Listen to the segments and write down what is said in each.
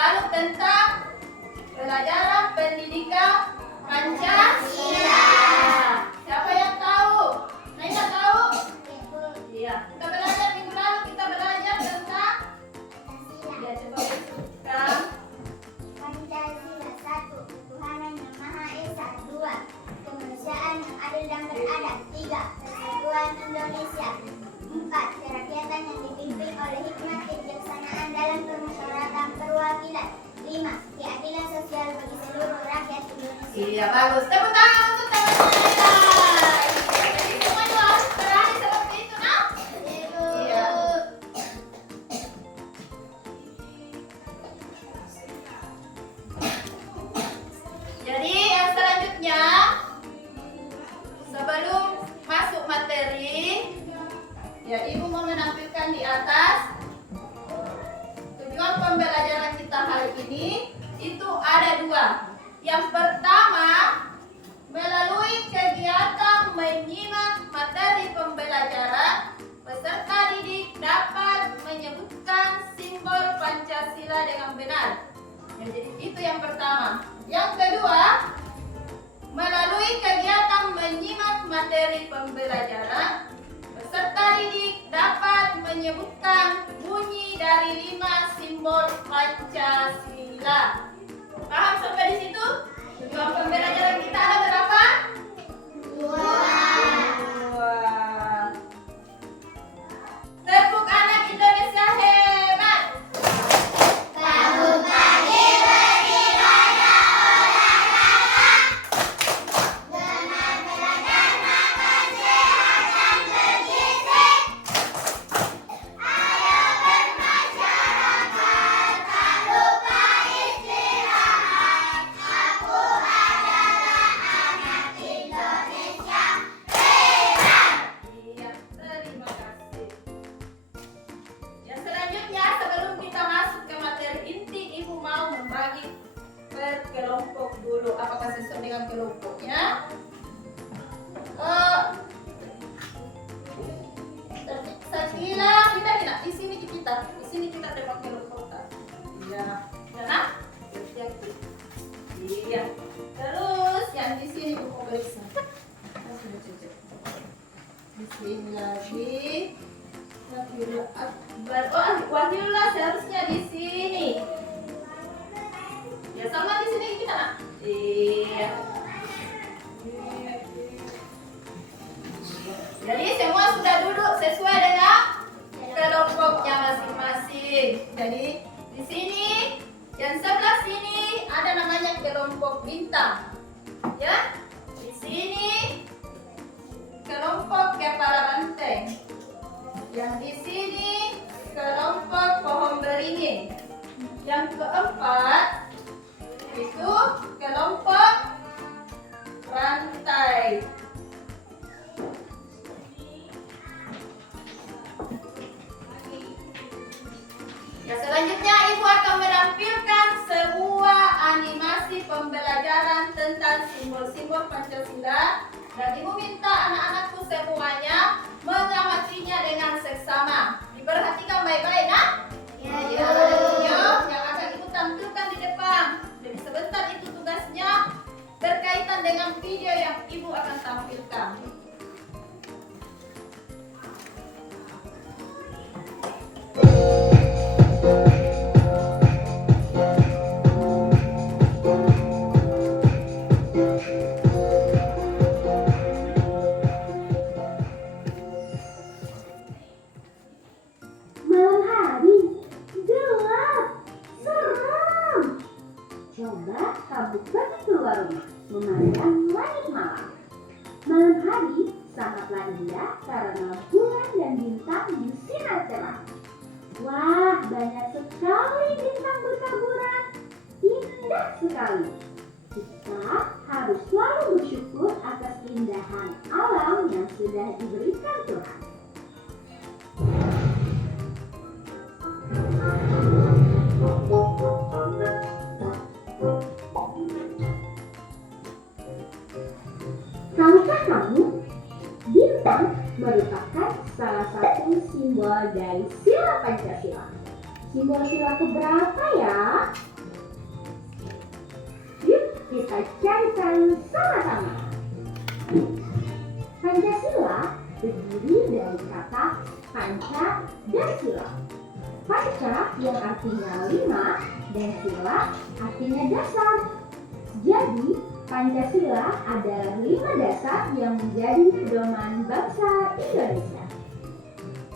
lalu tentang pelajaran pendidikan Pancasila. Siapa yang tahu? Nailah tahu? Iya. Kita belajar minggu lalu, kita belajar tentang ya, coba sebutkan. Pancasila 1. Ketuhanan yang Maha Esa. 2. Kemanusiaan yang adil dan beradab. 3. Persatuan Indonesia. 4. Kerakyatan yang dipimpin oleh hikmat kebijaksanaan dalam permusyawaratan perwakilan. 5. Keadilan sosial bagi seluruh rakyat Indonesia. Iya, bagus. Tepuk tangan untuk teman-teman. Jadi semuanya harus berani seperti itu, nah? Iya. Jadi yang selanjutnya, sebelum masuk materi, ya Ibu mau menampilkan di atas tujuan pembelajaran kita hari ini itu ada 2. Yang pertama, melalui kegiatan menyimak materi pembelajaran, peserta didik dapat menyebutkan simbol Pancasila dengan benar. Jadi itu yang pertama. Yang kedua, melalui kegiatan menyimak materi pembelajaran, peserta didik dapat menyebutkan bunyi dari 5 simbol Pancasila. Paham sampai di situ? Tujuan pembelajaran kita ada berapa? 2. Tepuk anak Indonesia hebat. Bangun pagi beribadah olahraga, dengan belajar makan sehat dan bergizi. Ayo bermasyarakat, tak lupa istirahat. Aku adalah anak Indonesia hebat. Iya, terima kasih. Yang selanjutnya, sebelum kita masuk ke materi inti, Ibu mau membagi per kelompok dulu. Apakah sesuai dengan kelompoknya? Sakila, kita tidak di sini kita tembak kelompok. Iya, karena iya. Terus yang di sini buku periksa. Di sini lagi. Wahyullah Akbar. Oh, Wahyullah seharusnya di sini. Ya sama di sini kita nak. Iya. Jadi semua sudah duduk sesuai dengan kelompoknya masing-masing. Jadi di sini yang sebelah sini ada namanya kelompok bintang. Ya. Di sini kelompok kepala banteng. Yang di sini kelompok pohon beringin. Yang keempat itu kelompok rantai. Ya, selanjutnya Ibu akan menampilkan sebuah animasi pembelajaran tentang simbol-simbol Pancasila. Dan Ibu minta anak-anakku semuanya mengamatinya dengan seksama. Diperhatikan baik-baik, nak? Ya, ada video yang akan Ibu tampilkan di depan. Jadi sebentar itu tugasnya berkaitan dengan video yang Ibu akan tampilkan. Malam hari gelap, seram. Coba kamu pergi keluar rumah, memandang langit malam. Malam hari sangatlah indah karena bulan dan bintang bersinar cerah. Wah, banyak sekali bintang bertaburan. Indah sekali. Kita harus selalu bersyukur atas keindahan alam yang sudah diberikan Tuhan. Tahukah kamu, bintang merupakan salah satu simbol dari sila Pancasila. Simbol sila keberapa ya? Kita carikan sama-sama. Pancasila terdiri dari kata panca dan sila. Panca yang artinya 5 dan sila artinya dasar. Jadi, Pancasila adalah 5 dasar yang menjadi pedoman bangsa Indonesia.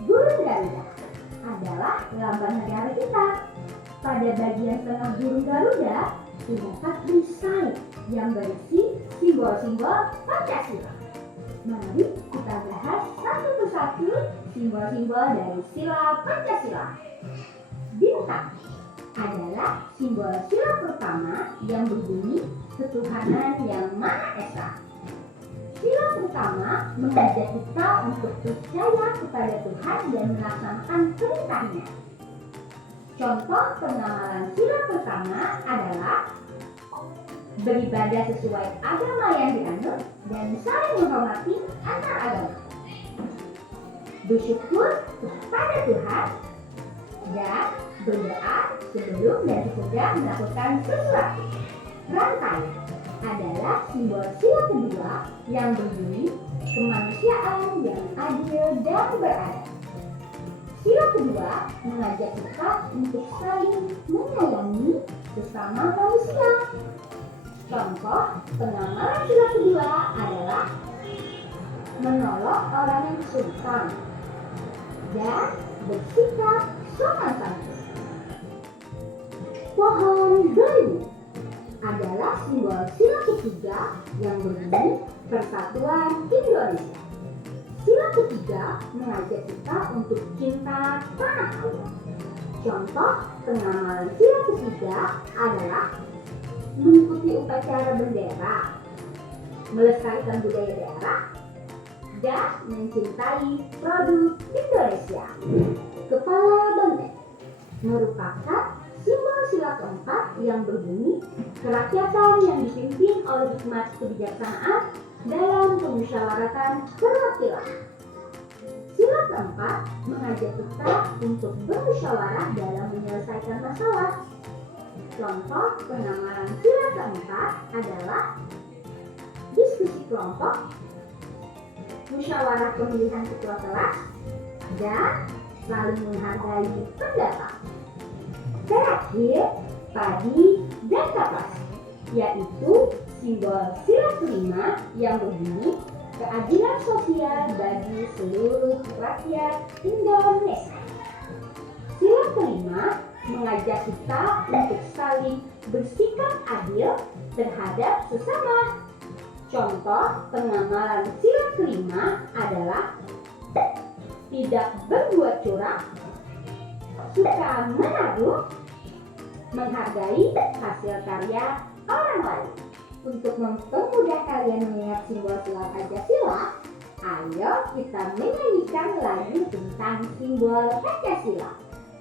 Burung Garuda adalah lambang negara kita. Pada bagian tengah burung Garuda terdapat perisai yang berisi simbol-simbol Pancasila. Mari kita bahas satu persatu simbol-simbol dari sila Pancasila. Bintang adalah simbol sila pertama yang berbunyi ketuhanan yang Maha Esa. Sila pertama mengajak kita untuk percaya kepada Tuhan dan melaksanakan perintahnya. Contoh pengamalan sila pertama adalah beribadah sesuai agama yang dianut dan saling menghormati antar agama. Bersyukur kepada Tuhan dan berdoa sebelum dan sesudah melakukan sesuatu. Rantai adalah simbol sila kedua yang berbunyi kemanusiaan yang adil dan beradab. Sila kedua mengajak kita untuk saling menyayangi sesama manusia. Contoh pengamalan sila kedua adalah menolong orang yang kesulitan dan bersikap sopan santun. Pohon beringin adalah simbol sila ketiga yang berbunyi Persatuan Indonesia. Sila ketiga mengajak kita untuk cinta tanah air. Contoh pengamalan sila ketiga adalah mengikuti upacara bendera, melestarikan budaya daerah, dan mencintai produk Indonesia. Kepala banteng merupakan simbol sila keempat yang berbunyi kerakyatan yang dipimpin oleh hikmat kebijaksanaan dalam pemusyawaratan perwakilan. Sila keempat mengajak kita untuk bermusyawarah dalam menyelesaikan masalah. Contoh pengamalan sila keempat adalah diskusi kelompok, musyawarah pemilihan ketua kelas, dan saling menghargai pendapat. Terakhir, padi dan kapas, yaitu simbol sila kelima yang berbunyi keadilan sosial bagi seluruh rakyat Indonesia. Sila kelima mengajak kita untuk saling bersikap adil terhadap sesama. Contoh pengamalan sila kelima adalah tidak berbuat curang, suka menaruh, menghargai hasil karya orang lain. Untuk mempermudah kalian mengingat simbol sila Pancasila, ayo kita menyanyikan lagu tentang simbol Pancasila.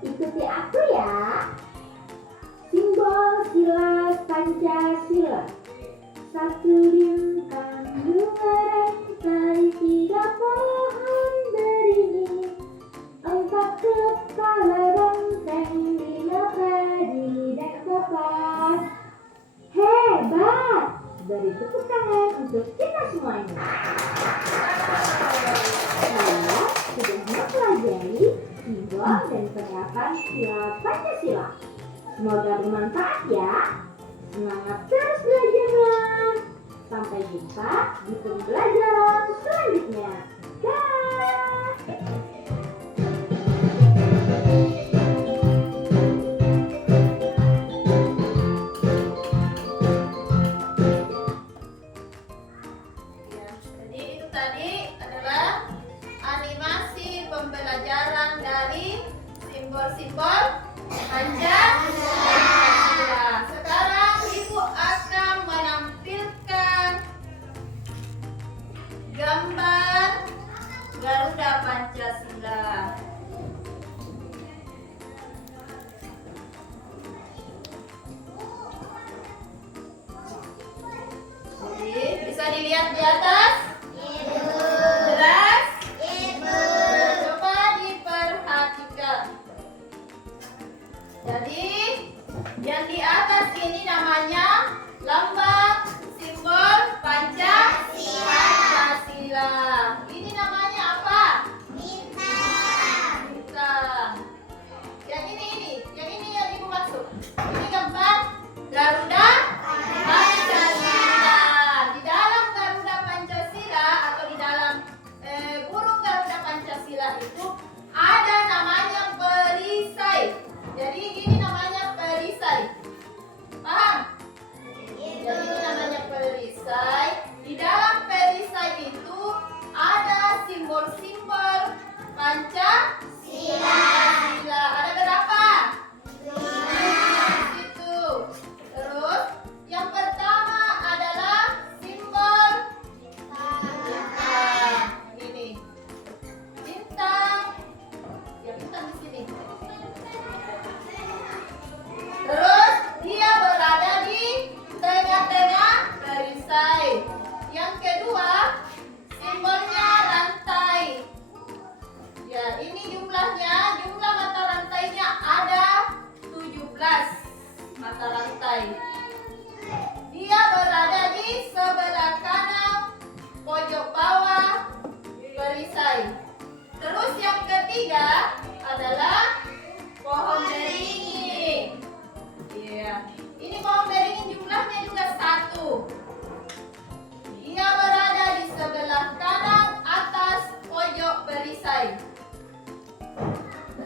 Ikuti aku ya. Simbol sila Pancasila. Satu lintang, dua rantai, tiga pohon beringin, empat kepala banteng, lima padi dan kapas. Hebat! Beri tepuk tangan untuk kita semuanya. Saya sudah mempelajari simbol dan penerapan sila Pancasila. Semoga bermanfaat ya. Semangat terus belajarnya. Sampai jumpa di pembelajaran selanjutnya. Dah. Jadi itu tadi adalah animasi pembelajaran dari simbol-simbol Pancasila. Sekarang Ibu akan menampilkan gambar Garuda Pancasila. Jadi bisa dilihat di atas? Jelas? Coba diperhatikan. Jadi yang di atas ini namanya lambang Pancasila itu ada namanya perisai. Jadi ini namanya perisai. Paham? Jadi ini namanya perisai. Di dalam perisai itu ada simbol-simbol Pancasila. Ada berapa? 5. Itu. Terus yang pertama adalah simbol bintang. Ini bintang. Ya bintang di sini. Terus dia berada di tengah-tengah perisai. Yang kedua simbolnya rantai. Ya ini jumlahnya, jumlah mata rantainya ada 17 mata rantai. Dia berada di sebelah kanan pojok bawah perisai. Terus yang ketiga adalah pohon beringin. Iya, ini pohon beringin jumlahnya juga 1. Dia berada di sebelah kanan atas pojok perisai.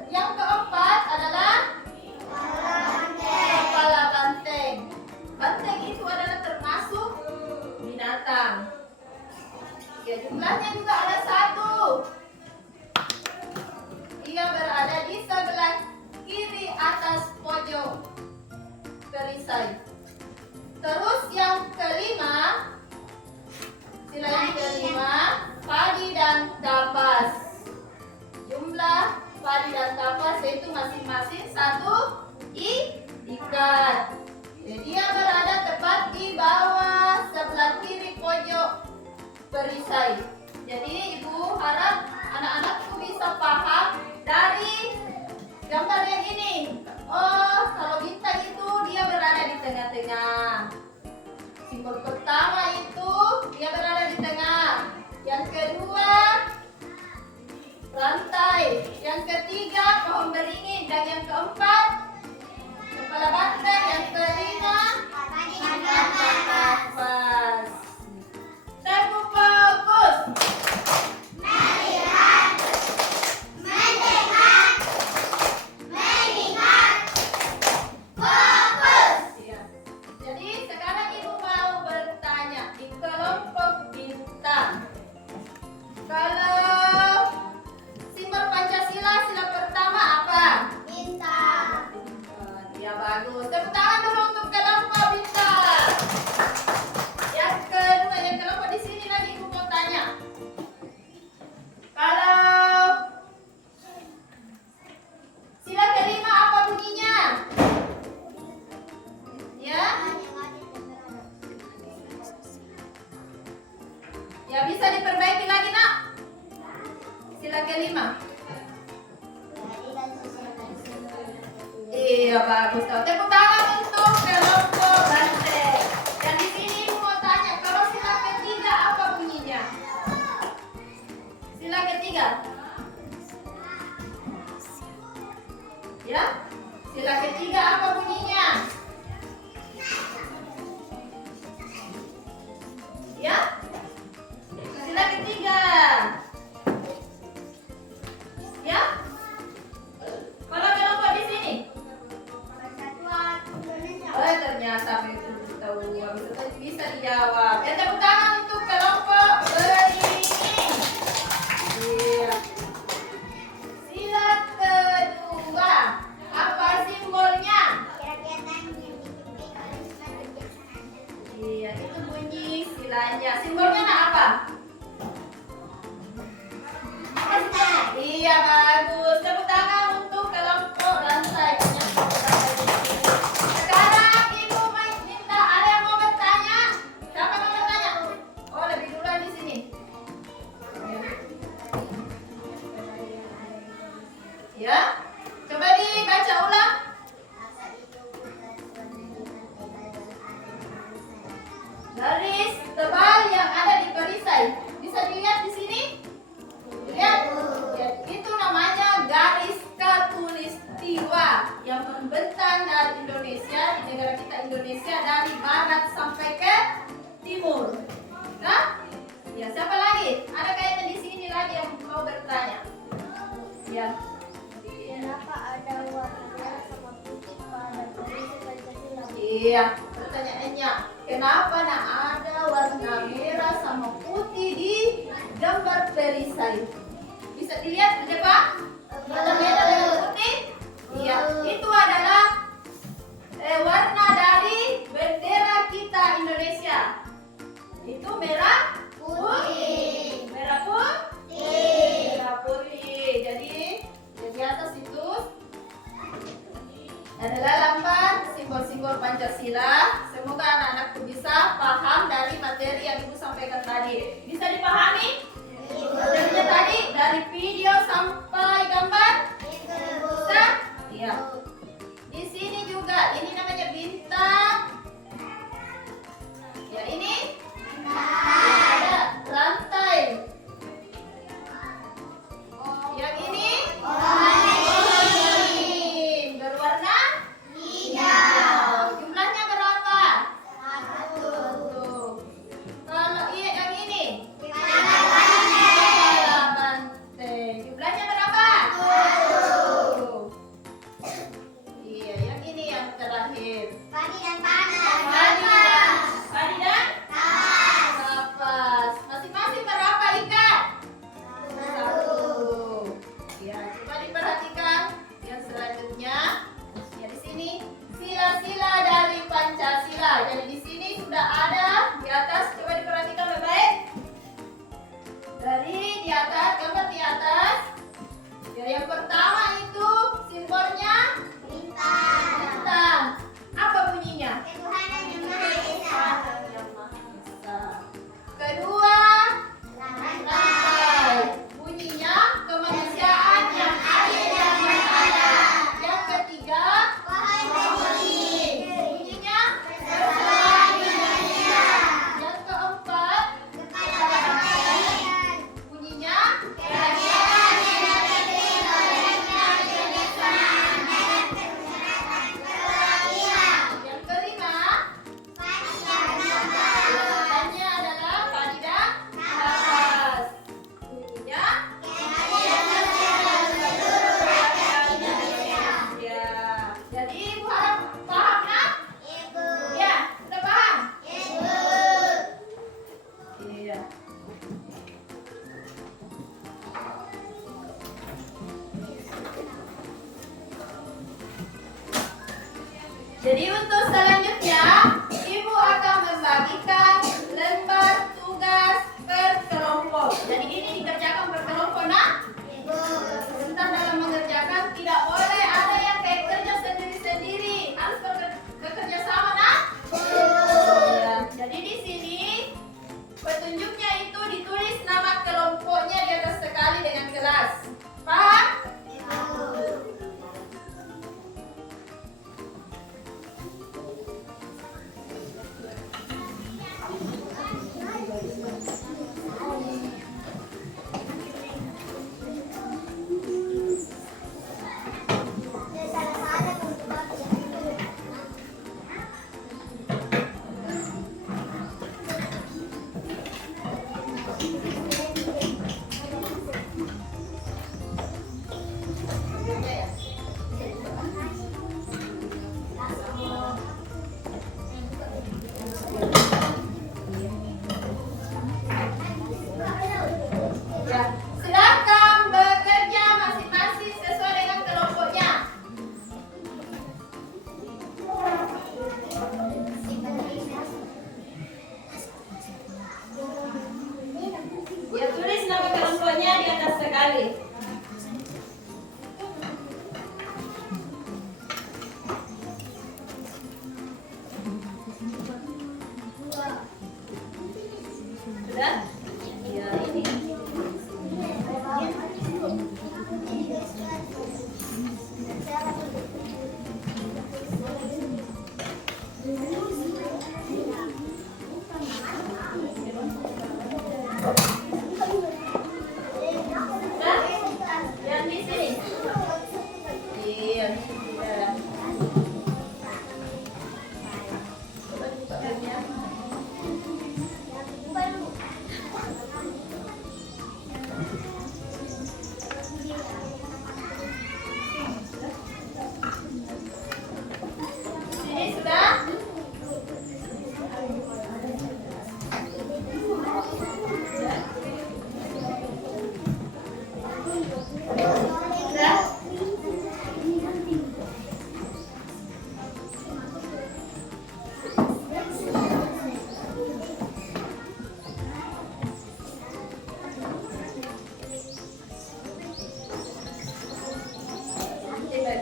Yang keempat adalah kepala banteng. Banteng itu adalah termasuk binatang. Ya, jumlahnya juga ada 1. Ia berada di sebelah kiri atas pojok perisai. Terus yang kelima, sila yang kelima, padi dan kapas. Jumlah padi dan kapas yaitu masing-masing 1 ikat. Jadi dia berada tepat di bawah sebelah kiri pojok perisai. Jadi ibu harap anak-anakku bisa paham dari gambar yang ini. Oh, kalau bintang itu dia berada di tengah-tengah. Simbol pertama itu dia berada di tengah. Yang kedua rantai. Yang ketiga pohon beringin. Dan yang keempat kepala banteng. Yang kelima kapas. Tepuk fokus. Iya. Jadi sekarang ibu mau bertanya di kelompok bintang. Kalau simbol Pancasila sila pertama apa? Bintang. Ya bagus. Tepuk tangan dulu untuk kelompok bintang. Yang kedua, yang kelompok di sini lagi ibu mau tanya. Kalau sila kelima apa bunyinya? Ya? Ya bisa diperbaiki lagi nak. Sila kelima. Iya bagus. Tepuk tangan untuk kelompok banteng. Dan di sini ibu mau tanya, kalau sila ketiga apa bunyinya? Sila ketiga. Ya? Sila ketiga apa bunyinya? Ya? Sila ketiga. Ya? Kalau kelompok di sini? Persatuan Indonesia. Oh ternyata betul tahu. Bisa dijawab. Ya tepuk tangan untuk kelompok beringin. Iya. Sila kedua. Apa simbolnya? Kegiatan yang dipimpin oleh Sultan Iya, itu bunyi silanya. Simbolnya nak apa? Iya, bagus. Tepuk tangan untuk kelompok rantai. Sekarang ibu minta ada yang mau bertanya? Siapa yang mau bertanya? Oh, lebih duluan di sini. Ya, coba dibaca ulang. Garis tebal yang ada di perisai. Bisa dilihat di sini? Lihat. Ya, itu namanya garis khatulistiwa yang membentang dari Indonesia, di negara kita Indonesia, dari barat sampai ke timur. Nah, ya siapa lagi? Ada kayaknya di sini lagi yang mau bertanya. Iya, pertanyaannya, kenapa nak ada warna merah sama putih di gambar perisai? Bisa dilihat, ada Pak? Warna merah dengan putih? Iya, itu adalah warna dari bendera kita Indonesia. Itu merah putih. Merah putih. Merah putih. Jadi di atas itu adalah lambang simbol-simbol Pancasila. Semoga anak-anakku bisa paham dari materi yang Ibu sampaikan tadi. Bisa dipahami? Materinya tadi dari video sampai gambar? Bisa? Iya. Di sini juga, ini namanya bintang. Ya ini? Ada rantai. Yang ini? Berwarna hijau. Jumlahnya berapa? Satu. Kalau yang ini? Banteng. Jumlahnya berapa? Satu. Iya, yang ini yang terakhir. Padi dan panas. Padi dan kapas. Masing-masing berapa ikat? Satu. Ya, coba diperhatikan yang selanjutnya. Ya, di sini sila-sila dari Pancasila. Jadi di sini sudah ada di atas. Coba diperhatikan baik-baik. Dari di atas, gambar di atas. Ya, yang pertama itu simbolnya bintang. Apa bunyinya? Ketuhanan yang Maha Esa. Kedua, rantai. Bunyinya kemanusiaan yang adil dan beradab. Yang ketiga, bunyinya persatuan Indonesia. Yang keempat, bunyinya kerakyatan Indonesia. Yang kelima, tanya adalah padi dan kapas. Bunyinya ya. Jadi Ibu harap paham nak? Ya, sudah paham? Iya. Jadi untuk selanjutnya, Ibu akan membagikan lembar tugas per kelompok. Jadi ini dikerjakan berkelompok nak? Sebentar dalam mengerjakan tidak boleh ada yang kayak kerja sendiri-sendiri. Harus bekerja sama nak? Ya. Jadi di sini petunjuknya itu ditulis nama kelompoknya di atas sekali dengan kelas. Paham?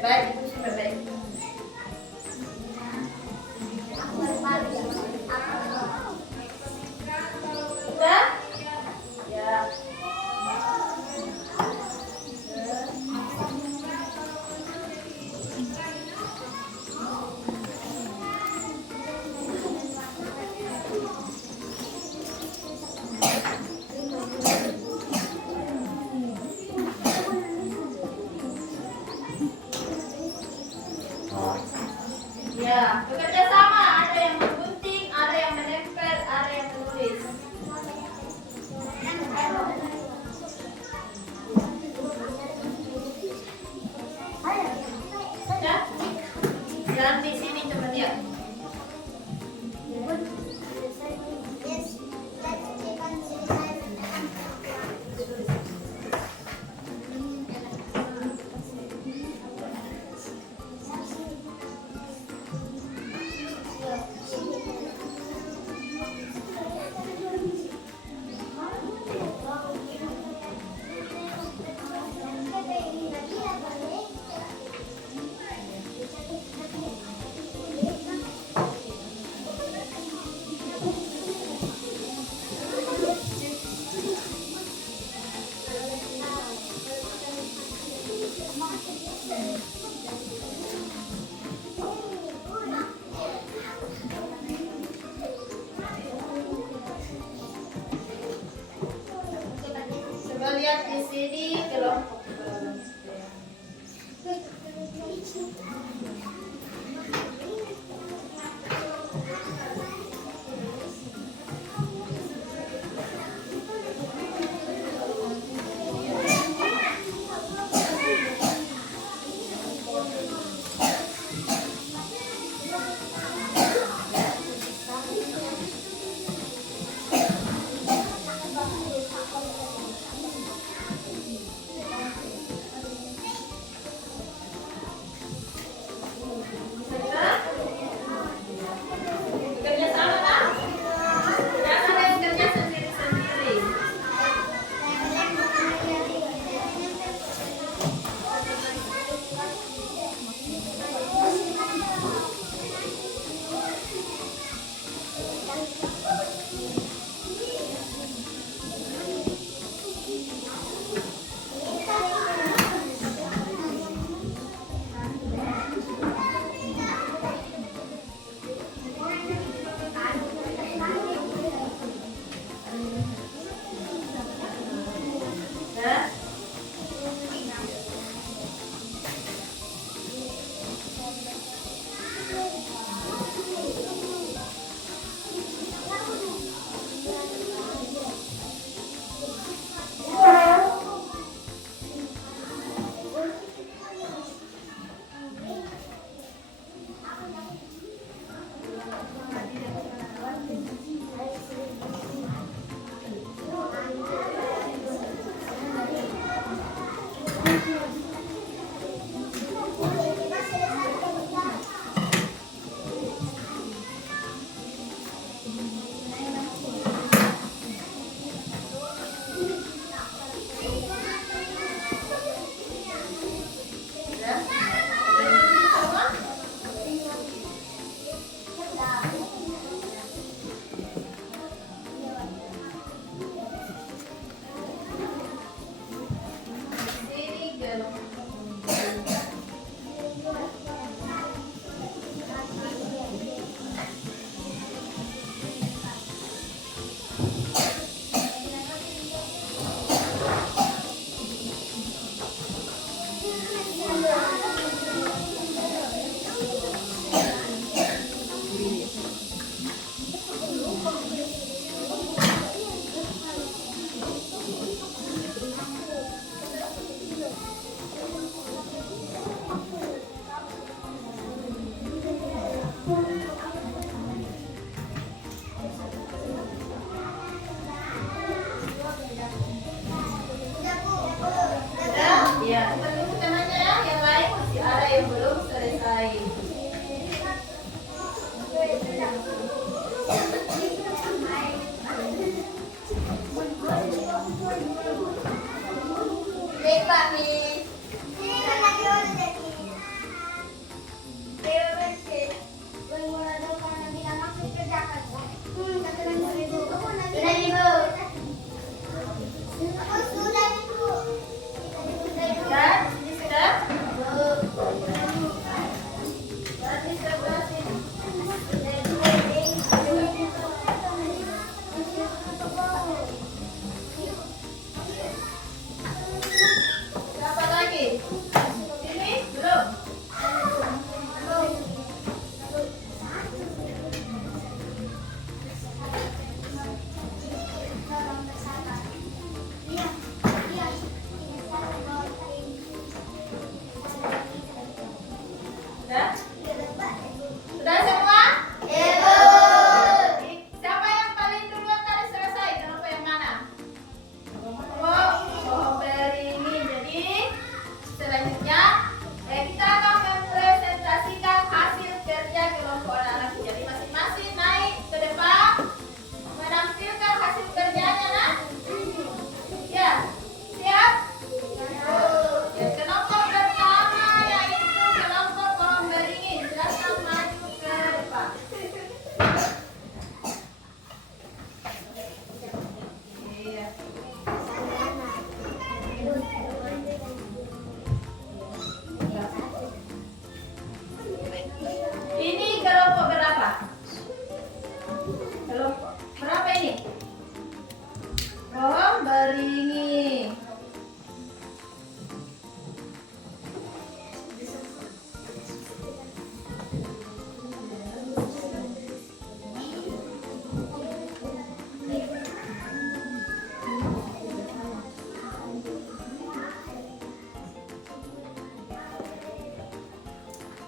Baik-baik, ibu sih baik-baik. Udah? Ya. Ya, bekerja sama. Ada yang menggunting, ada yang menempel, ada yang menulis. Ya? Yang di sini coba lihat. Yes, let's take on Coba lihat di sini kelompok. Kerja sama kan? Jangan ada yang kerja sendiri-sendiri. Ya. Ya. Sama? Sini kelompok. Sudah? Ya, kita tunjukkan aja ya. Yang lain masih ada yang belum selesai. Lepa, Miss.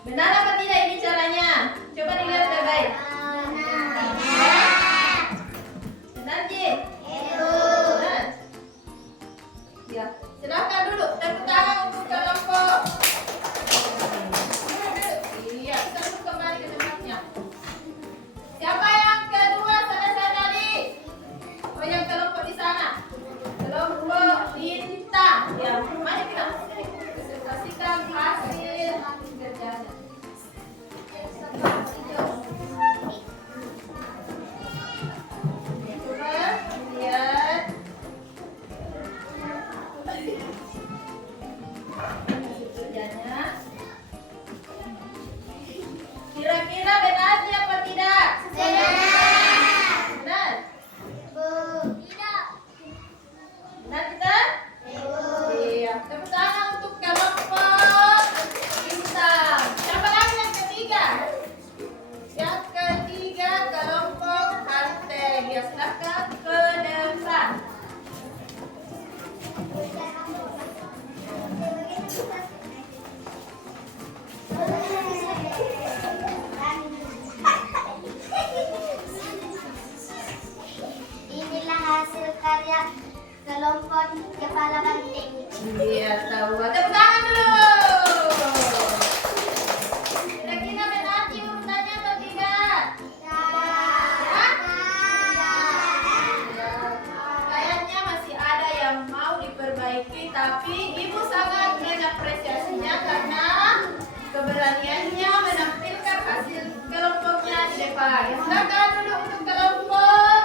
Benar apa tidak ini caranya? Coba dilihat baik-baik. Benar, Ji? Benar. Ya, silahkan duduk. Tepuk tangan untuk kelompok. Iya, kita duduk kembali ke tempatnya. Siapa yang kedua selesai tadi? Oh, yang kelompok di sana. Kelompok bintang. Ya, mari kita presentasikan hasil kerjanya. Coba lihat. Kerjanya. Kira-kira benar apa tidak? Benar? Benar kita? Iya. Tepuk tangan untuk kelompok bintang. Siapa lagi yang ketiga? Yang ketiga kelompok banteng. Ya, silahkan ke depan. Inilah hasil karya kelompok kepala banteng. Iya, tahu. Tepuk tangan dulu. Kira-kira benar Ci urutannya atau tidak? Kayaknya masih ada yang mau diperbaiki, tapi Ibu sangat mengapresiasinya karena keberaniannya menampilkan hasil kelompoknya di depan. Ya, silakan dulu untuk kelompok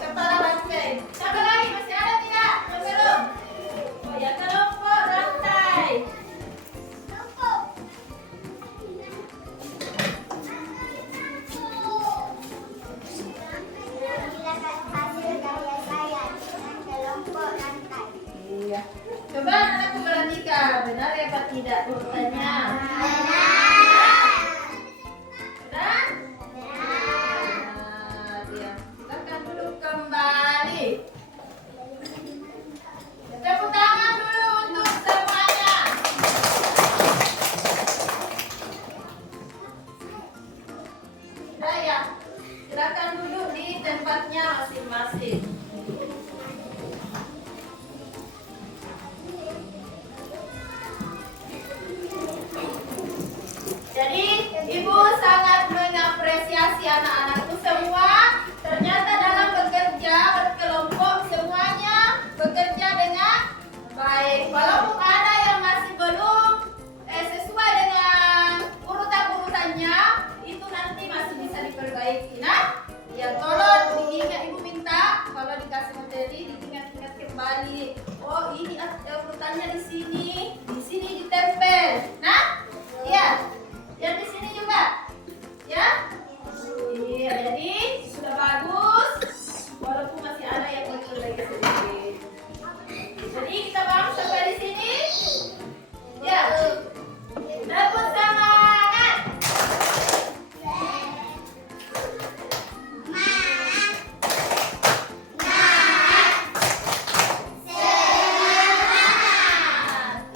kepala banteng. Siapa lagi? Masih ada tidak? Belum. Oh ya, kelompok rantai. Inilah hasil karya saya dengan kelompok rantai. Iya. Coba anakku perhatikan, benar ya apa tidak urutannya? Benar? Benar. Ya. Silakan duduk kembali. Tepuk tangan dulu untuk semuanya. Sudah ya. Silakan duduk di tempatnya masing-masing. Jadi Ibu sangat mengapresiasi anak-anakku semua. Ternyata dalam bekerja berkelompok semuanya bekerja dengan baik. Walaupun ada yang masih belum sesuai dengan urutan-urutannya, itu nanti masih bisa diperbaiki. Nah, ya tolong diingat, Ibu minta kalau dikasih materi diingat-ingat kembali. Oh, ini urutannya di sini ditempel. Nah, iya. Yang di sini juga, ya? Iya, jadi sudah bagus. Walaupun masih ada yang diperbaiki sedikit. Jadi kita bangun sampai di sini. Ya. Tepuk semangat.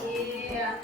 Iya.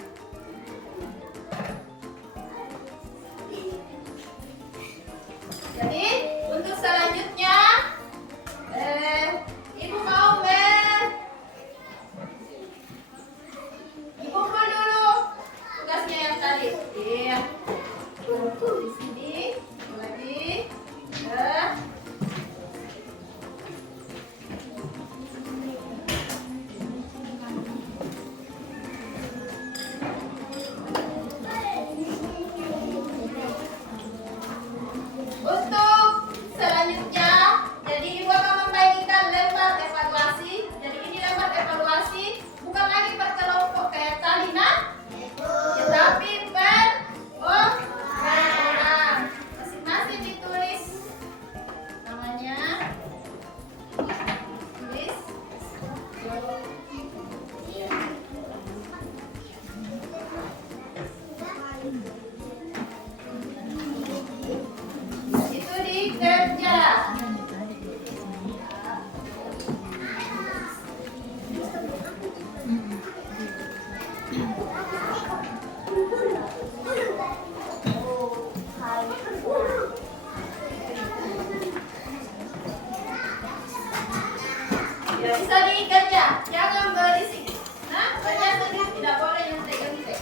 jangan berisik. Nah, kerja sendiri tidak boleh nyontek-nyontek.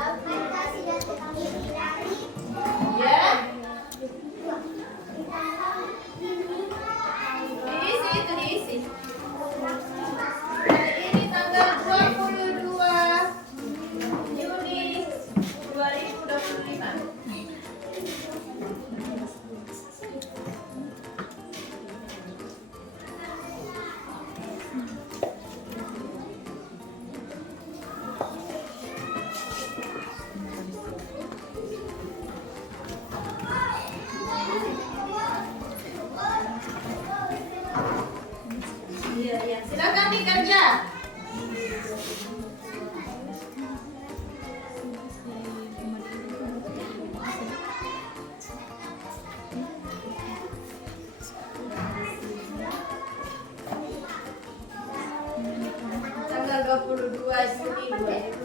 Pancasila terdiri dari Ya, diisi itu diisi. Hari ini tanggal 22 Juni 2025. Iya, iya. Silakan dikerja. Tanggal 22 Juni 2025.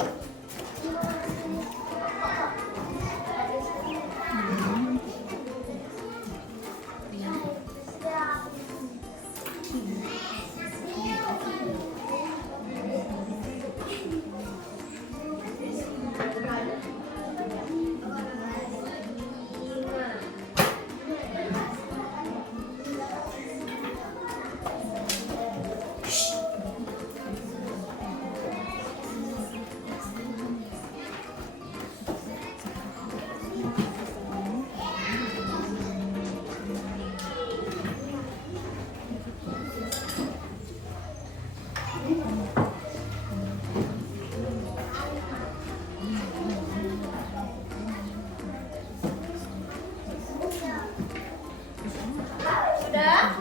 Sudah?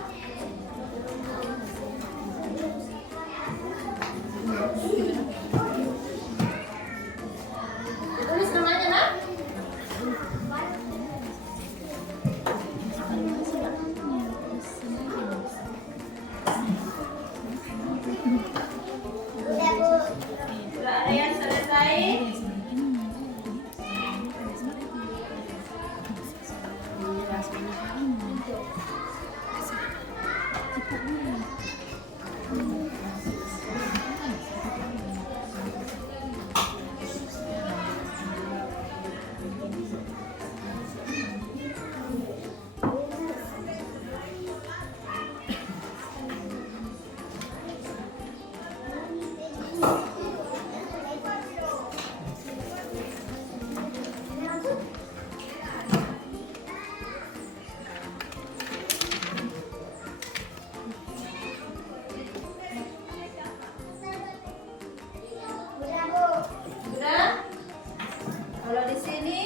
Tulis namanya, Nak. Udah Bu. Sudah ada yang selesai? Udah Bu. Sudah? Kalau di sini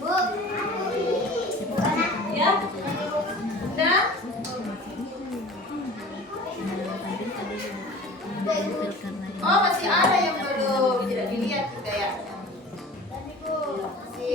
Bu. ya. Sudah? Oh, masih ada yang belum tidak dilihat kita ya. Tadi Bu. Masih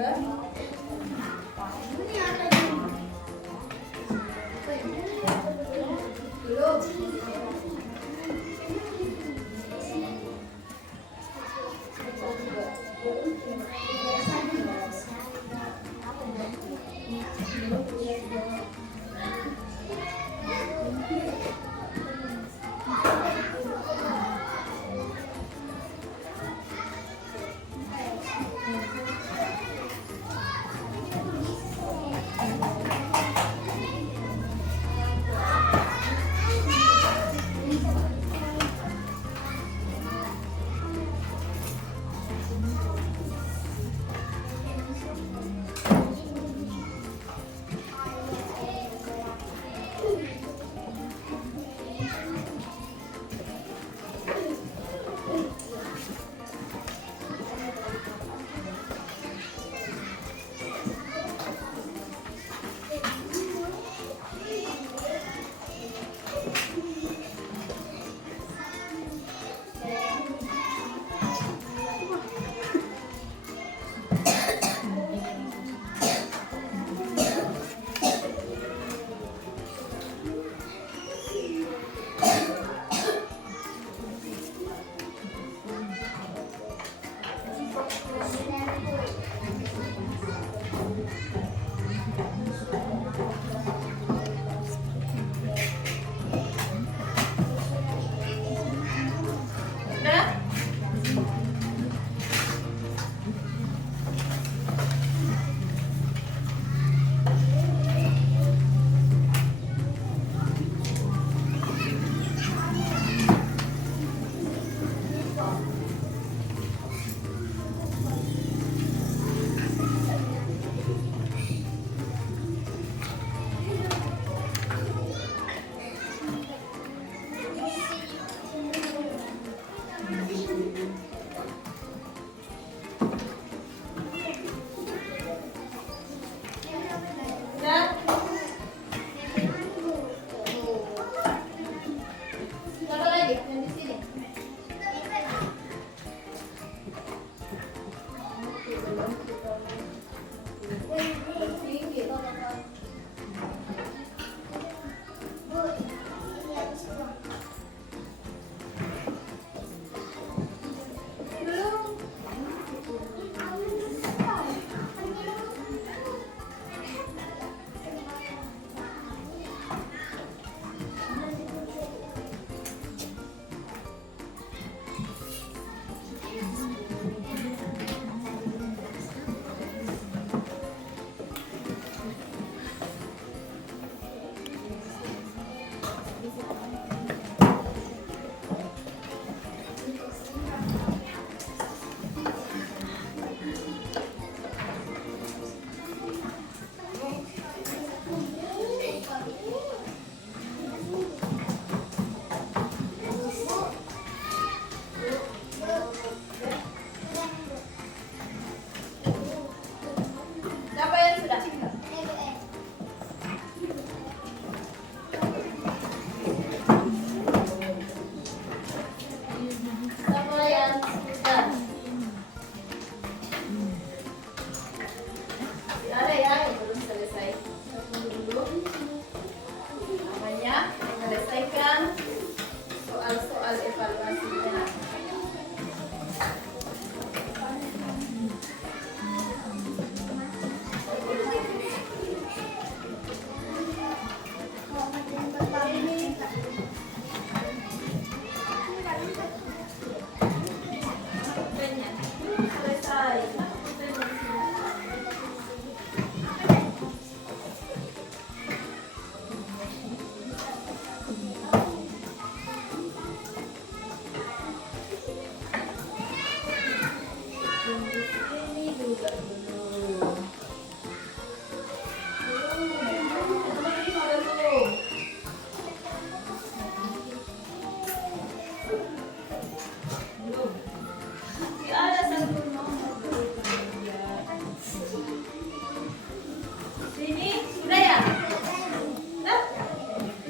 Di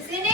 sini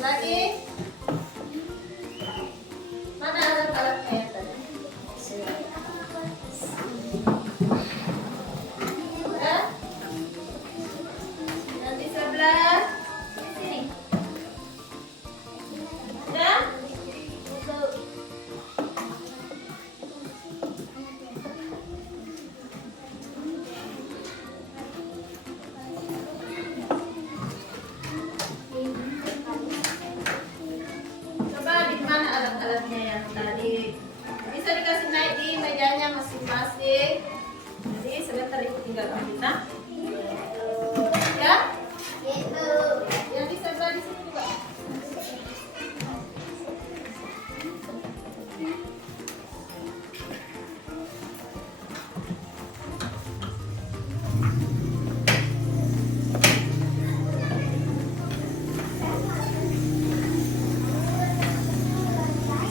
Lagi. Mana alat-alatnya yang tadi? Udah? Yang di sebelah sini. Udah? Coba di mana alat-alatnya yang tadi? Bisa dikasih naik di mejanya masing-masing. Jadi sebentar ibu tinggal kita. Ya? Yang di sebelah di sini juga.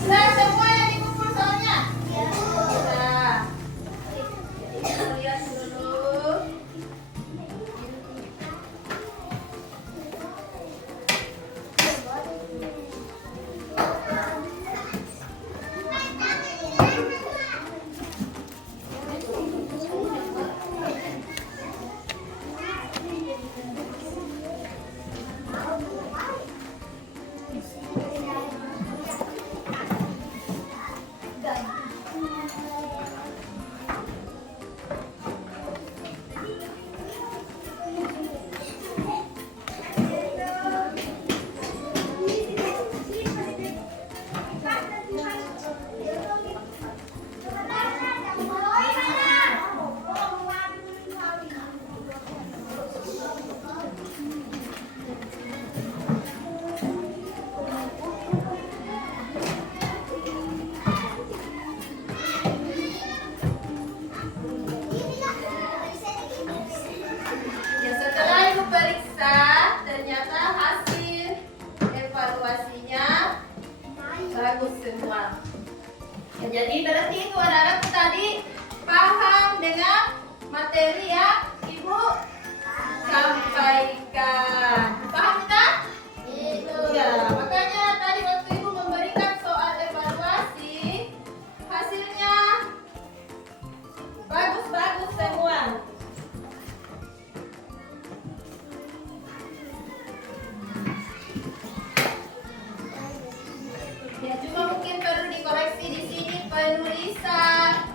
Sudah semua yang dikumpul soalnya? Sudah. Kita lihat dulu. Ya, setelah ibu periksa, ternyata hasil evaluasinya bagus semua. Ya, jadi berarti itu anak-anak tadi paham dengan materi yang ibu sampaikan. Paham tidak? Ya, makanya tadi waktu ibu memberikan soal evaluasi, hasilnya bagus-bagus semua. Ya, cuma mungkin perlu dikoreksi di sini penulisan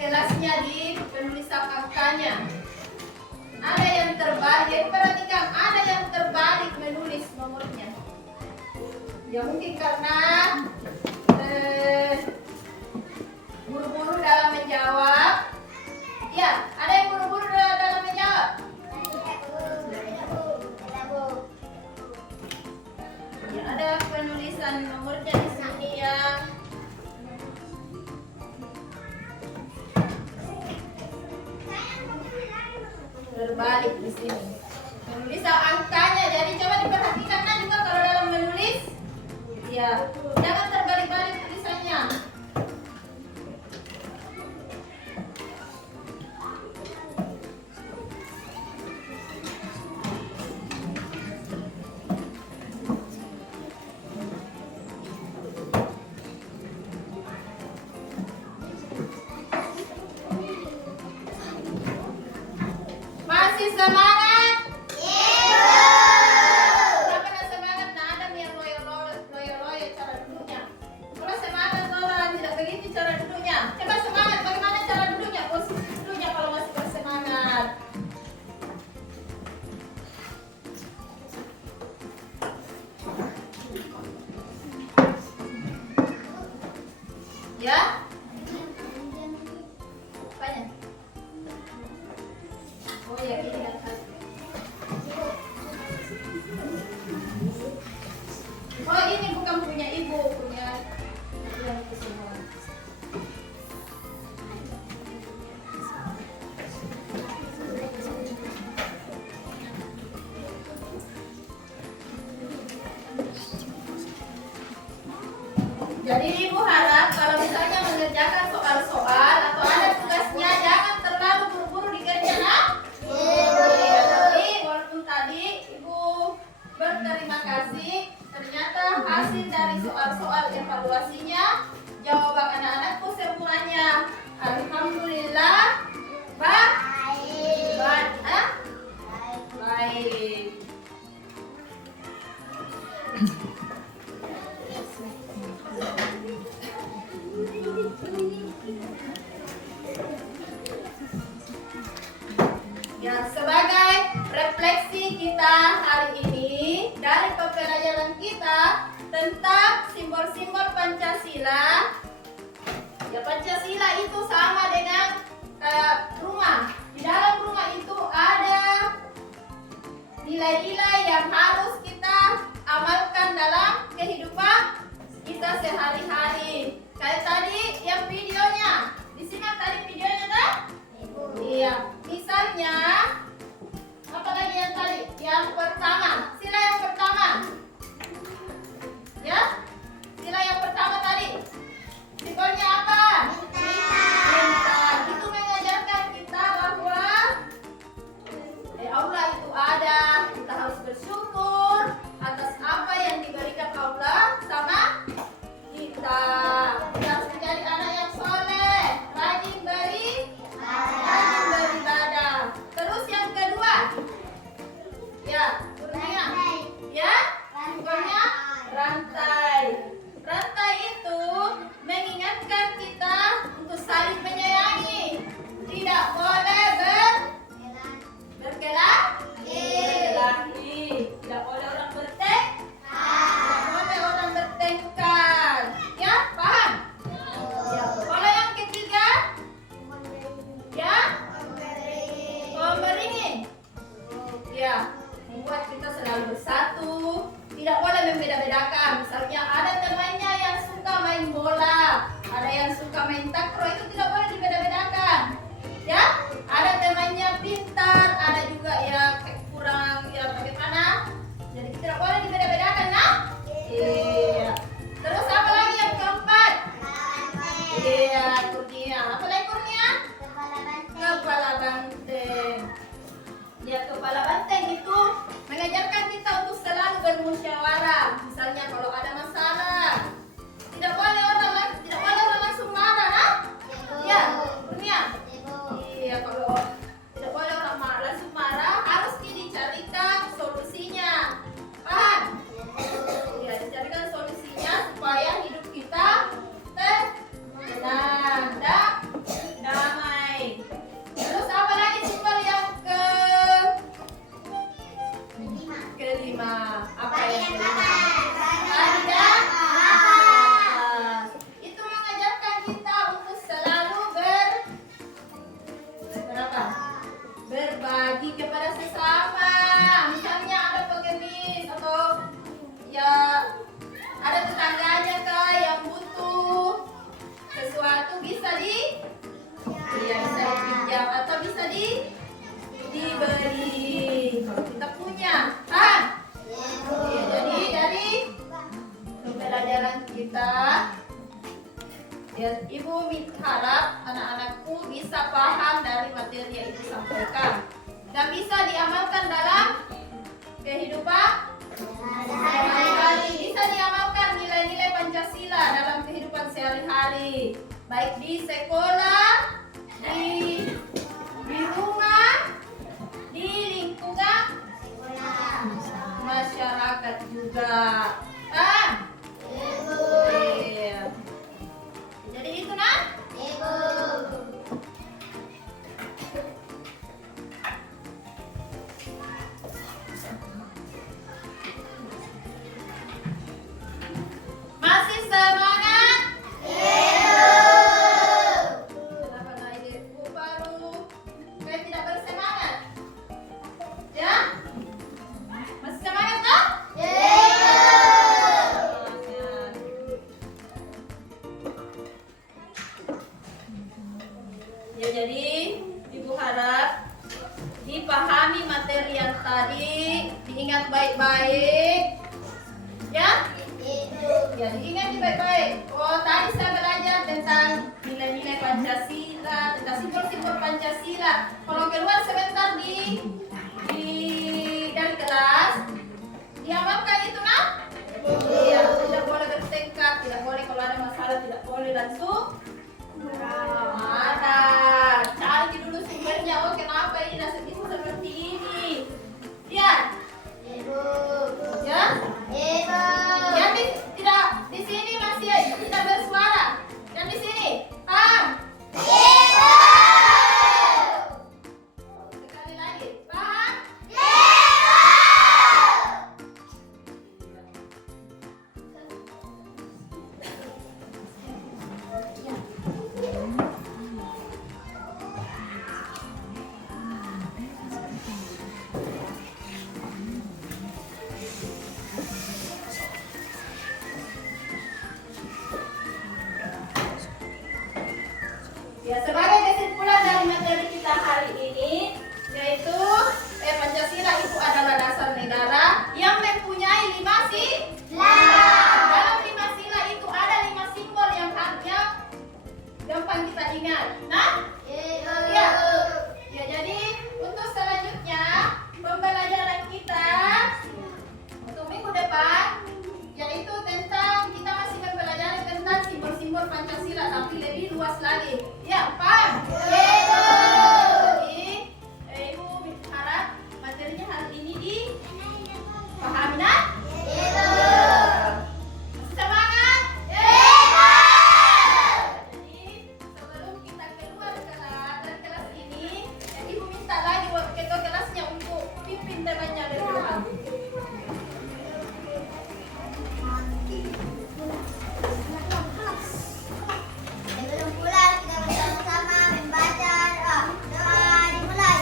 kelasnya di penulisan angkanya. Ada yang terbalik, perhatikan ada yang terbalik menulis nomornya. Ya mungkin karena buru-buru dalam menjawab. Ya, ada yang buru-buru dalam menjawab. Ya, ada penulisan nomornya di sini ya. Terbalik di sini. Penulisan angkanya. Jadi coba diperhatikan kan juga kalau dalam menulis. Ya, jangan terbalik-balik tulisannya. Masih semangat? Siapa yang semangat? Nah, ada yang loyo-loyo cara duduknya. Kalau semangat orang tidak begitu cara duduknya. Coba semangat, bagaimana cara duduknya? Posisi duduknya kalau masih bersemangat. Ya? Apanya? Oh ya, ini kan. Oh, ini bukan punya ibu, punya yang itu semua. Jadi ibu harap kalau misalnya mengerjakan soal-soal atau ada tugasnya jangan terlalu buru-buru dikerjakan. Tapi walaupun tadi ibu berterima kasih asik. Ternyata hasil dari soal-soal evaluasinya jawaban anak-anakku semuanya alhamdulillah baik. Ya, sebagai refleksi kita hari ini dari pembelajaran kita tentang simbol-simbol Pancasila. Ya, Pancasila itu sama dengan rumah. Di dalam rumah itu ada nilai-nilai yang harus kita amalkan dalam kehidupan kita sehari-hari. Kayak tadi yang videonya. Disimak tadi videonya kan? Iya. Misalnya, apa lagi yang tadi? Yang pertama, sila yang pertama. Ya? Sila yang pertama tadi. Simbolnya apa? Bintang. Itu mengajarkan kita bahwa Allah itu ada. Kita harus bersyukur atas apa yang diberikan Allah sama kita. Kita harus menjadi anak yang soleh, rajin beribadah. Terus yang kedua, ya, Kurnia. Ya, simbolnya rantai. Rantai itu mengingatkan kita untuk saling menyayangi. Tidak boleh berkelahi. Tidak boleh orang tidak boleh orang bertengkar. Ya, paham? Ya. Kalau yang ketiga, ya, memberi. Ya, membuat kita selalu bersatu. Tidak boleh membeda-bedakan. Misalnya ada temannya yang suka main bola, ada yang suka main takraw, itu tidak boleh dibeda-bedakan. Ya, ada temannya pintar, ada juga yang kurang, ya bagaimana? Jadi tidak boleh dibeda-bedakan, nah? Iya. Terus apa lagi yang keempat? Iya, Kurnia. Apa lagi Kurnia? Kepala banteng. Ya, kepala banteng itu mengajarkan kita untuk selalu bermusyawarah. Misalnya kalau ada masalah, tidak boleh orang langsung marah, nah? Ya, Kurnia. Iya, kalau tidak boleh orang langsung marah, harus dicarikan solusinya. Paham? Ya, dicarikan solusinya supaya hidup kita tenang dan damai. Terus apa lagi simbol yang kelima? Apa yang kelima? Itu mengajarkan kita untuk selalu berbagi kepada sesama. Misalnya ada pengemis atau ya ada tetangganya kah yang butuh sesuatu, bisa bisa dipinjam atau bisa diberi kalau kita punya. Paham? Ya, jadi dari pembelajaran kita, ya, Ibu harap anak-anakku bisa paham dari materi yang Ibu sampaikan dan bisa diamalkan dalam kehidupan sehari-hari. Bisa diamalkan nilai-nilai Pancasila dalam kehidupan sehari-hari, baik di sekolah, di rumah, di lingkungan masyarakat juga. Iya. Jadi itu nah? Masih semangat? Kenapa naik ibu baru? Kayak tidak bersemangat? Ya? Masih semangat tak? Ya, jadi Ibu harap dipahami materi yang tadi, diingat baik-baik. Ya? Ya, diingat baik-baik. Oh, tadi saya belajar tentang nilai-nilai Pancasila, tentang simbol-simbol Pancasila. Kalau keluar sebentar dari kelas, Diamalkan itu nak? Iya, tidak boleh bertengkar, tidak boleh kalau ada masalah, tidak boleh langsung marah. Cari dulu sumbernya. Oh, kenapa ini nasib itu seperti ini? Ya, Ibu. ya. Ibu. Yang tidak di sini masih tidak bersuara. Yang di sini, paham? Ibu. Sekali lagi, paham? Ya, sebagai kesimpulan dari materi kita hari ini, yaitu Pancasila itu adalah dasar negara yang mempunyai 5 sila. Dalam 5 sila itu ada 5 simbol yang harusnya gampang kita ingat. Nah, ya, ya jadi untuk selanjutnya pembelajaran kita untuk minggu depan yaitu tentang kita masih mempelajari tentang simbol-simbol Pancasila tapi lebih luas lagi. Ya, paham? Jadi, Ibu harap materinya hari ini dipahami, nak? Semangat! Jadi, sebelum kita keluar dari kelas ini, Ibu minta lagi ketua kelasnya untuk pimpin temannya dari depan. Sebelum pulang kita bersama-sama membaca doa. Doa dimulai.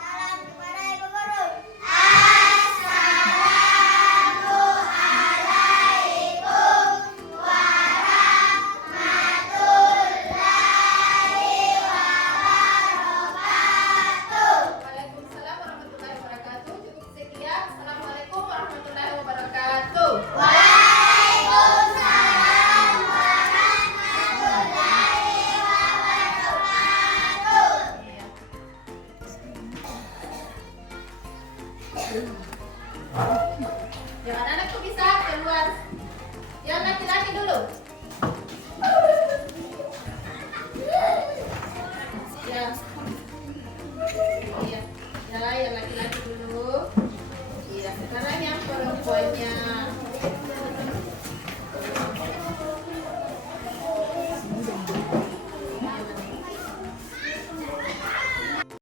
Salam kepada Ibu Guru. Assalamualaikum warahmatullahi wabarakatuh. Waalaikumsalam warahmatullahi wabarakatuh. Cukup sekian. Assalamualaikum warahmatullahi wabarakatuh. Waalaikumsalam warahmatullahi wabarakatuh. Yang anak-anak tuh bisa keluar. Yang laki-laki dulu. Ya. Iya. Ya, yang laki-laki dulu. Iya, sekarang yang perempuannya.